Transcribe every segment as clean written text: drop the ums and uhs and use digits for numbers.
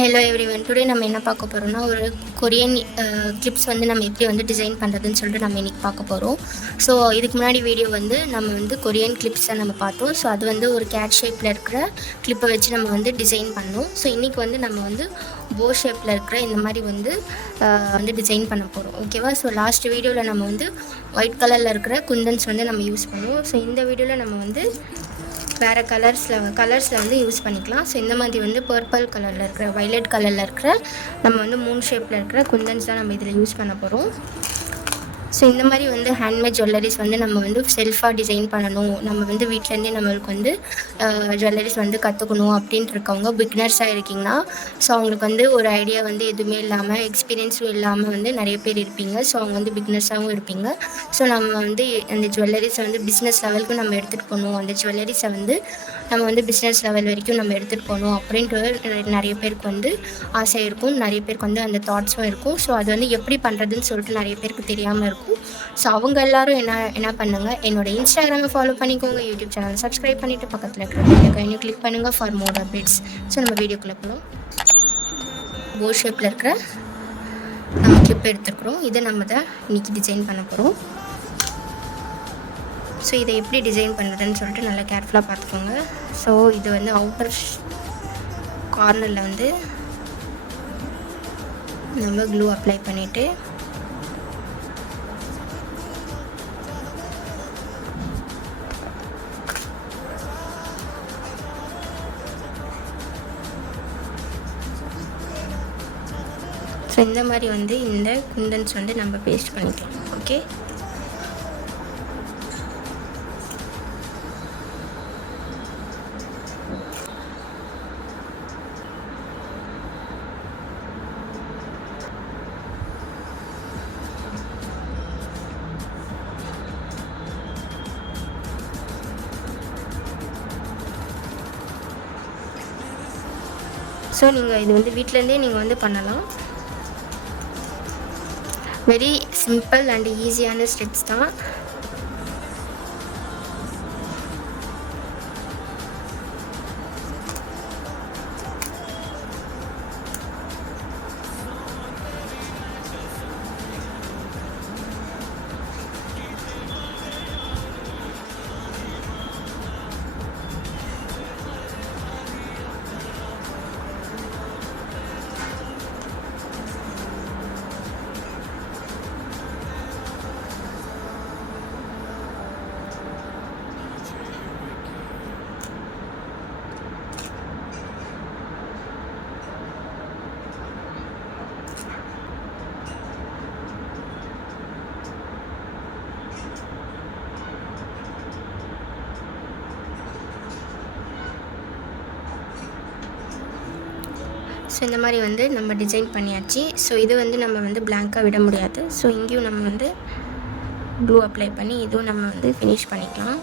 Hello everyone. Today நம்ம என்ன பார்க்க போகிறோம்னா, ஒரு கொரியன் கிளிப்ஸ் வந்து நம்ம எப்படி வந்து டிசைன் பண்ணுறதுன்னு சொல்லிட்டு நம்ம இன்றைக்கி பார்க்க போகிறோம். ஸோ இதுக்கு முன்னாடி வீடியோ வந்து நம்ம வந்து கொரியன் கிளிப்ஸை நம்ம பார்த்தோம். ஸோ அது வந்து ஒரு கேட் ஷேப்பில் இருக்கிற கிளிப்பை வச்சு நம்ம வந்து டிசைன் பண்ணோம். ஸோ இன்றைக்கி வந்து நம்ம வந்து போ ஷேப்பில் இருக்கிற இந்த மாதிரி வந்து டிசைன் பண்ண போகிறோம். ஓகேவா? ஸோ லாஸ்ட் வீடியோவில் நம்ம வந்து ஒயிட் கலரில் இருக்கிற குந்தன்ஸ் வந்து நம்ம யூஸ் பண்ணுவோம். ஸோ இந்த வீடியோவில் நம்ம வந்து வேறு கலர்ஸில் வந்து யூஸ் பண்ணிக்கலாம். ஸோ இந்த மாதிரி வந்து பர்பிள் கலரில் இருக்கிற வைலட் கலரில் இருக்கிற நம்ம வந்து மூன் ஷேப்பில் இருக்கிற குந்தன்ஸ் தான் நம்ம இதில் யூஸ் பண்ண போகிறோம். ஸோ இந்த மாதிரி வந்து ஹேண்ட்மேட் ஜுவல்லரிஸ் வந்து நம்ம வந்து செல்ஃபாக டிசைன் பண்ணணும், நம்ம வந்து வீட்டிலேருந்தே நம்மளுக்கு வந்து ஜுவல்லரிஸ் வந்து கற்றுக்கணும் அப்படின்ட்டு இருக்கவங்க பிகினர்ஸாக இருக்கீங்கன்னா, ஸோ அவங்களுக்கு வந்து ஒரு ஐடியா வந்து எதுவுமே இல்லாமல் எக்ஸ்பீரியன்ஸும் இல்லாமல் வந்து நிறைய பேர் இருப்பீங்க. ஸோ அவங்க வந்து பிகினர்ஸாகவும் இருப்பீங்க. ஸோ நம்ம வந்து அந்த ஜுவல்லரிஸை வந்து பிஸ்னஸ் லெவலுக்கு நம்ம எடுத்துகிட்டு போகணும், அந்த ஜுவல்லரிஸை வந்து நம்ம வந்து பிஸ்னஸ் லெவல் வரைக்கும் நம்ம எடுத்துகிட்டு போகணும் அப்படின்ட்டு நிறைய பேருக்கு வந்து ஆசை இருக்கும், நிறைய பேருக்கு வந்து அந்த தாட்ஸும் இருக்கும். ஸோ அது வந்து எப்படி பண்ணுறதுன்னு சொல்லிட்டு நிறைய பேருக்கு தெரியாமல் இருக்கும். ஸோ அவங்க எல்லோரும் என்ன பண்ணுங்கள், என்னோடய இன்ஸ்டாகிராமை ஃபாலோ பண்ணிக்கோங்க, யூடியூப் சேனல் சப்ஸ்கிரைப் பண்ணிவிட்டு பக்கத்தில் இருக்கிற பெல் கிளிக் பண்ணுங்கள் ஃபார் மோர் அப்டேட்ஸ். ஸோ நம்ம வீடியோக்குள்ளே போகலாம். போ ஷேப்பில் இருக்கிற நம்ம கிளிப் எடுத்துருக்குறோம். இதை நம்ம தான் இன்றைக்கி டிசைன் பண்ண போகிறோம். ஸோ இதை எப்படி டிசைன் பண்ணுறதுன்னு சொல்லிட்டு நல்லா கேர்ஃபுல்லாக பார்த்துக்கோங்க. ஸோ இது வந்து அவுட்டர் கார்னரில் வந்து நம்ம க்ளூ அப்ளை பண்ணிவிட்டு ஸோ இந்த மாதிரி வந்து இந்த குந்தன்ஸ் வந்து நம்ம பேஸ்ட் பண்ணிக்கலாம். ஓகே, ஸோ நீங்கள் இது வந்து வீட்டிலேருந்தே நீங்கள் வந்து பண்ணலாம். வெரி சிம்பிள் அண்ட் ஈஸியான ஸ்டெப்ஸ் தான். ஸோ இந்த மாதிரி வந்து நம்ம டிசைன் பண்ணியாச்சு. ஸோ இது வந்து நம்ம வந்து பிளாங்காக விட முடியாது. ஸோ இங்கேயும் நம்ம வந்து க்ளூ அப்ளை பண்ணி இதுவும் நம்ம வந்து ஃபினிஷ் பண்ணிக்கலாம்.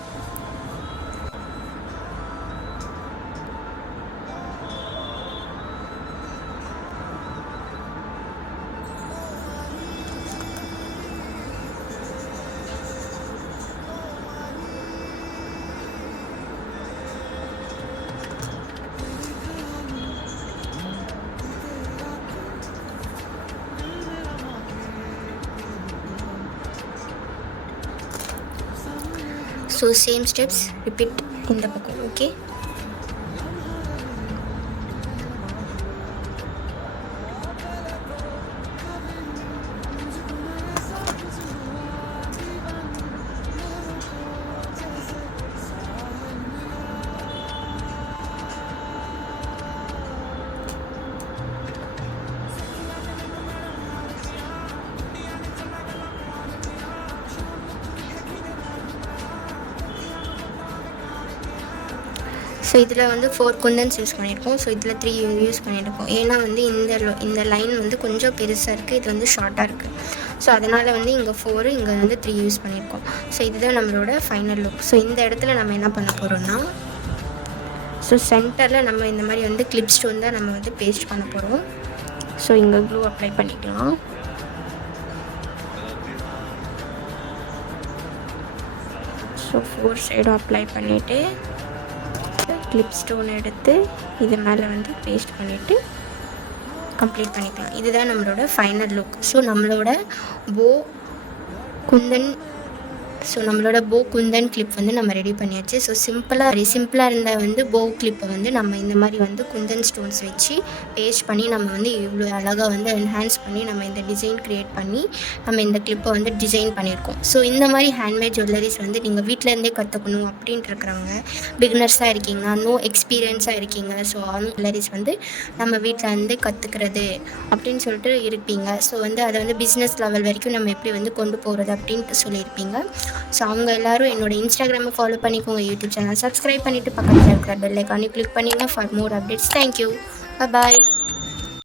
ஸோ சேம் ஸ்டெப்ஸ் ரிப்பீட் இந்த பக்கம். ஓகே, ஸோ இதில் வந்து 4 குந்தன்ஸ் யூஸ் பண்ணியிருக்கோம். ஸோ இதில் 3 யூஸ் பண்ணியிருக்கோம். ஏன்னா வந்து இந்த லைன் வந்து கொஞ்சம் பெருசாக இருக்குது, இது வந்து ஷார்ட்டாக இருக்குது. ஸோ அதனால் வந்து இங்கே 4 இங்கே வந்து 3 யூஸ் பண்ணியிருக்கோம். ஸோ இதுதான் நம்மளோட ஃபைனல் லுக். ஸோ இந்த இடத்துல நம்ம என்ன பண்ண போகிறோம்னா, ஸோ சென்டரில் நம்ம இந்த மாதிரி வந்து கிளிப் ஸ்டோன் தான் நம்ம வந்து பேஸ்ட் பண்ண போகிறோம். ஸோ இங்கே க்ளூ அப்ளை பண்ணிக்கலாம். ஸோ 4 சைடும் அப்ளை பண்ணிவிட்டு கிளிப் ஸ்டோன் எடுத்து இது மேலே வந்து பேஸ்ட் பண்ணிவிட்டு கம்ப்ளீட் பண்ணிக்கலாம். இதுதான் நம்மளோட ஃபைனல் லுக். ஸோ நம்மளோட போ குந்தன் குந்தன் கிளிப் வந்து நம்ம ரெடி பண்ணியாச்சு. ஸோ சிம்பிளாக இருந்த வந்து போ கிளிப்பை வந்து நம்ம இந்த மாதிரி வந்து குந்தன் ஸ்டோன்ஸ் வச்சு பேஸ்ட் பண்ணி நம்ம வந்து இவ்வளோ அழகாக வந்து என்ஹான்ஸ் பண்ணி நம்ம இந்த டிசைன் க்ரியேட் பண்ணி நம்ம இந்த கிளிப்பை வந்து டிசைன் பண்ணியிருக்கோம். ஸோ இந்த மாதிரி ஹேண்ட்மேட் ஜுவல்லரிஸ் வந்து நீங்கள் வீட்டிலேருந்தே கற்றுக்கணும் அப்படின்ட்டு இருக்கிறவங்க, பிகினர்ஸாக இருக்கீங்க, நோ எக்ஸ்பீரியன்ஸாக இருக்கீங்க, ஸோ ஜுவல்லரிஸ் வந்து நம்ம வீட்டில் வந்து கற்றுக்கிறது அப்படின்னு சொல்லிட்டு இருப்பீங்க. ஸோ வந்து அதை வந்து பிஸ்னஸ் லெவல் வரைக்கும் நம்ம எப்படி வந்து கொண்டு போகிறது அப்படின்ட்டு சொல்லியிருப்பீங்க. ஸோ அவங்க எல்லோரும் என்னோடய இன்ஸ்டாகிராமை ஃபாலோ பண்ணிக்கோங்க, யூடியூப் சேனல் சப்ஸ்கிரைப் பண்ணிவிட்டு பக்கத்தில் இருக்கிற பெல் ஐக்கானை கிளிக் பண்ணிங்க for more updates. Thank you, bye.